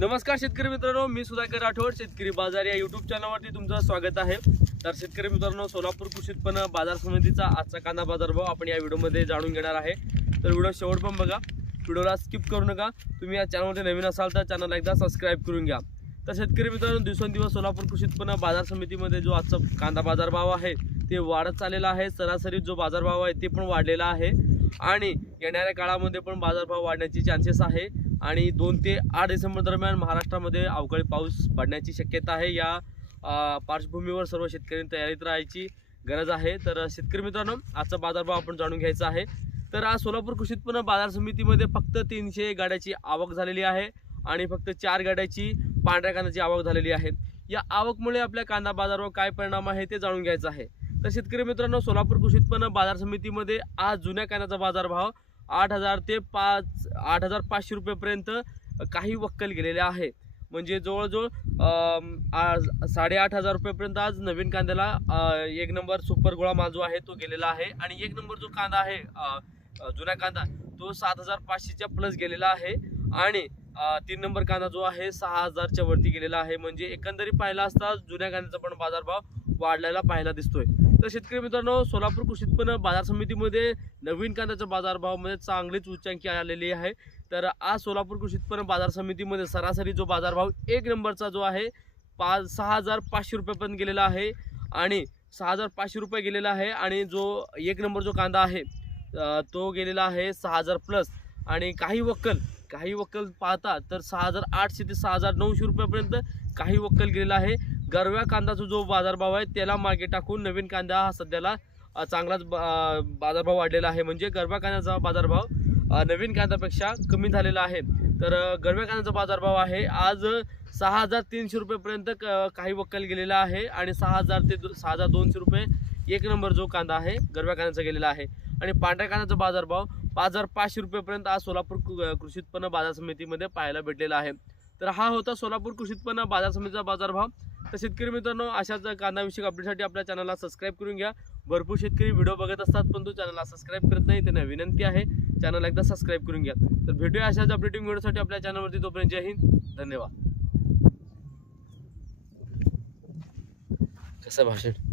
नमस्कार शेतकरी मित्रांनो मी सुधाकर राठोड शेतकरी बाजार या युट्यूब चॅनलवरती तुमचं स्वागत आहे. तर शेतकरी मित्रांनो सोलापूर कृषी उत्पन्न बाजार समितीचा आजचा कांदा बाजार भाव आपण या व्हिडिओमध्ये जाणून घेणार आहे. तर व्हिडिओ शेवट पण बघा व्हिडिओला स्किप करू नका. तुम्ही या चॅनलमध्ये नवीन असाल तर चॅनल एकदा सबस्क्राईब करून घ्या. तर शेतकरी मित्रांनो दिवसेंदिवस सोलापूर कृषी उत्पन्न बाजार समितीमध्ये जो आजचा कांदा बाजार भाव आहे ते वाढत चाललेला आहे. सरासरी जो बाजारभाव आहे ते पण वाढलेला आहे. आणि येणाऱ्या काळामध्ये पण बाजारभाव वाढण्याची चान्सेस आहे. आणि दोन ते आठ डिसेंबर दरम्यान महाराष्ट्रामध्ये अवकाळी पाऊस पडण्याची शक्यता आहे. या पार्श्वभूमीवर सर्व शेतकऱ्यांनी तयारीत राहायची गरज आहे. तर शेतकरी मित्रांनो आजचा बाजारभाव आपण जाणून घ्यायचा आहे. तर आज सोलापूर कृषी उत्पन्न बाजार समितीमध्ये फक्त तीनशे गाड्याची आवक झालेली आहे आणि फक्त चार गाड्याची पांढऱ्या कांद्याची आवक झालेली आहे. या आवकमुळे आपल्या कांदा बाजारावर काय परिणाम आहे ते जाणून घ्यायचं आहे. तर शेतकरी मित्रांनो सोलापूर कृषी उत्पन्न बाजार समितीमध्ये आज जुन्या कांद्याचा बाजारभाव आठ हजार ते पाच आठ हजार पाचशे रुपयेपर्यंत काही वक्कल गेलेले आहे. म्हणजे जवळजवळ आज साडेआठ हजार रुपयेपर्यंत आज नवीन कांद्याला एक नंबर सुपर गोळा माल जो आहे तो गेलेला आहे. आणि एक नंबर जो कांदा आहे जुना कांदा तो सात हजार पाचशेच्या प्लस गेलेला आहे. आणि तीन नंबर कांदा जो आहे सहा हजारच्या वरती गेलेला आहे. म्हणजे एकंदरीत पाहिला असता जुन्या कांद्याचा पण बाजारभाव वाढलेला पाहायला दिसतोय. तर शेतकरी मित्रांनो सोलापूर कृषी उत्पन्न बाजार समितीमध्ये नवीन कांद्याच्या बाजारभावामध्ये चांगलीच उच्चांकी आलेली आहे. तर आज सोलापूर कृषी उत्पन्न बाजार समितीमध्ये सरासरी जो बाजारभाव एक नंबरचा जो आहे पाच सहा हजार पाचशे रुपयेपर्यंत गेलेला आहे. आणि सहा हजार पाचशे रुपये गेलेला आहे. आणि जो एक नंबर जो कांदा आहे तो गेलेला आहे सहा हजार प्लस. आणि काही वक्कल काही वक्कल पाहता तर सहा हजार आठशे ते सहा हजार नऊशे रुपयापर्यंत काही वक्कल गेलेला आहे. गरव्या कांद्याचा जो बाजारभाव आहे त्याला मागे टाकून नवीन कांदा हा सध्याला चांगलाच ब- बाजारभाव वाढलेला आहे. म्हणजे गरव्या कांद्याचा बाजारभाव नवीन कांद्यापेक्षा कमी झालेला आहे. तर गरव्या कांद्याचा बाजारभाव आहे. आज सहा हजार तीनशे रुपयेपर्यंत क- काही वक्कल गेलेला आहे आणि सहा हजार ते सहा हजार दोनशे रुपये एक नंबर जो कांदा आहे गरव्या कांद्याचा गेलेला आहे. आणि पांढऱ्या कांद्याचा बाजारभाव पाच हजार पाचशे रुपयेपर्यंत आज सोलापूर कृषी उत्पन्न बाजार समितीमध्ये पाहायला भेटलेला आहे. तर हा होता सोलापूर कृषी उत्पन्न बाजार समितीचा बाजारभाव. तर शेतकरी मित्रांनो अशाच कांदाविषयक अपडेटसाठी आपल्या चॅनलला सबस्क्राईब करून घ्या. भरपूर शेतकरी व्हिडिओ बघत असतात पण तो चॅनलला सबस्क्राईब करत नाही त्यांना विनंती आहे चॅनल एकदा सबस्क्राईब करून घ्या. तर भेटूया अशाच अपडेटिंग व्हिडिओसाठी आपल्या चॅनलवरती तोपर्यंत जय हिंद धन्यवाद. कसं भाषण?